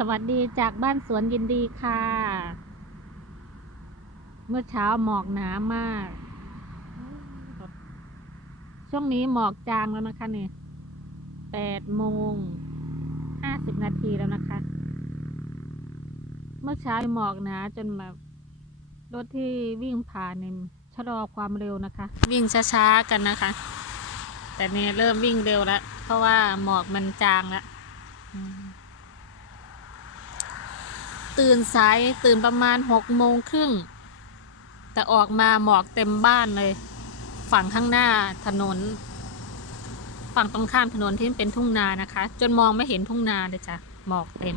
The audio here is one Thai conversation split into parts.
สวัสดีจากบ้านสวนยินดีค่ะ เมื่อเช้าหมอกหนามาก ช่วงนี้หมอกจางแล้วนะคะเนี่ยแปดโมงห้าสิบนาทีแล้วนะคะ เมื่อเช้าหมอกหนาจนแบบรถที่วิ่งผ่านเนี่ยชะลอความเร็วนะคะ วิ่งช้าๆกันนะคะ แต่เนี่ยเริ่มวิ่งเร็วแล้ว เพราะว่าหมอกมันจางแล้ว ตื่นสายตื่นประมาณหกโมงครึ่ง แต่ออกมาหมอกเต็มบ้านเลย ฝั่งข้างหน้าถนน ฝั่งตรงข้ามถนนที่เป็นทุ่งนานะคะ จนมองไม่เห็นทุ่งนาเลยจ้ะหมอกเต็ม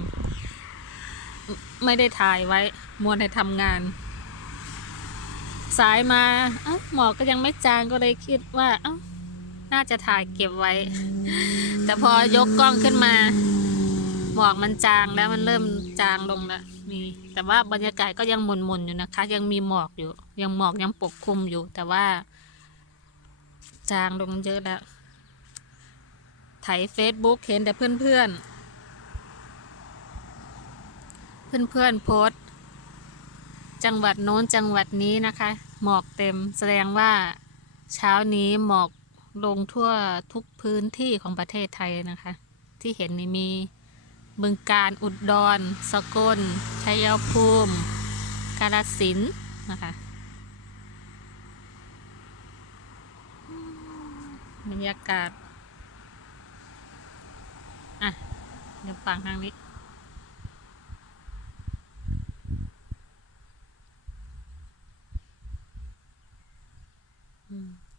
ไม่ได้ถ่ายไว้มัวแต่ทำงาน สายมาหมอกก็ยังไม่จางก็เลยคิดว่าน่าจะถ่ายเก็บไว้ แต่พอยกกล้องขึ้นมา หมอกมันจางแล้วมันเริ่มจางลงแล้วนี่แต่ว่าบรรยากาศก็ยังหมุนๆอยู่นะคะ ยังมีหมอกอยู่ ยังหมอกยังปกคลุมอยู่ แต่ว่า จางลงเยอะแล้วไถเฟซบุ๊กเห็นแต่เพื่อนเพื่อนเพื่อนเพื่อนๆโพสต์จังหวัดโน้นจังหวัดนี้นะคะ หมอกเต็มแสดงว่าเช้านี้หมอกลงทั่วทุกพื้นที่ของประเทศไทยนะคะ ที่เห็นนี่มี บึงการอุดรสกล ชัยภูมิ กาฬสินนะคะ บรรยากาศ อะ เดี๋ยวฟังทางนี้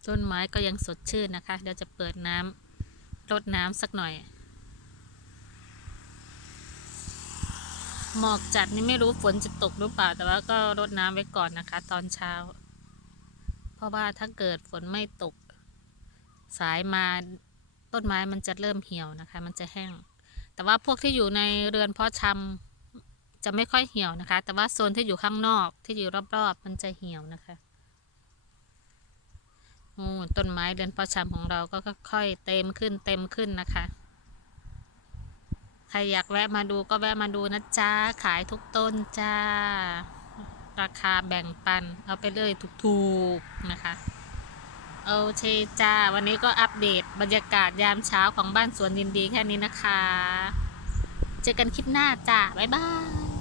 ต้นไม้ก็ยังสดชื่นนะคะ เดี๋ยวจะเปิดน้ำรดน้ำสักหน่อย หมอกจัดนี่ไม่รู้ฝนจะตกหรือเปล่า แต่ว่าก็รดน้ำไว้ก่อนนะคะ ตอนเช้า เพราะว่าถ้าเกิดฝนไม่ตก สายมาต้นไม้มันจะเริ่มเหี่ยวนะคะ มันจะแห้ง แต่ว่าพวกที่อยู่ในเรือนเพาะชำจะไม่ค่อยเหี่ยวนะคะ แต่ว่าโซนที่อยู่ข้างนอกที่อยู่รอบๆ มันจะเหี่ยวนะคะโอ้ต้นไม้เรือนเพาะชำของเราก็ค่อยๆเต็มขึ้นเต็มขึ้นนะคะ ใครอยากแวะมาดูก็แวะมาดูนะจ๊ะขายทุกต้นจ้า ราคาแบ่งปัน เอาไปเลยถูกๆนะคะโอเคจ้า วันนี้ก็อัปเดตบรรยากาศยามเช้าของบ้านสวนยินดีแค่นี้นะคะ เจอกันคลิปหน้าจ้า บ๊ายบาย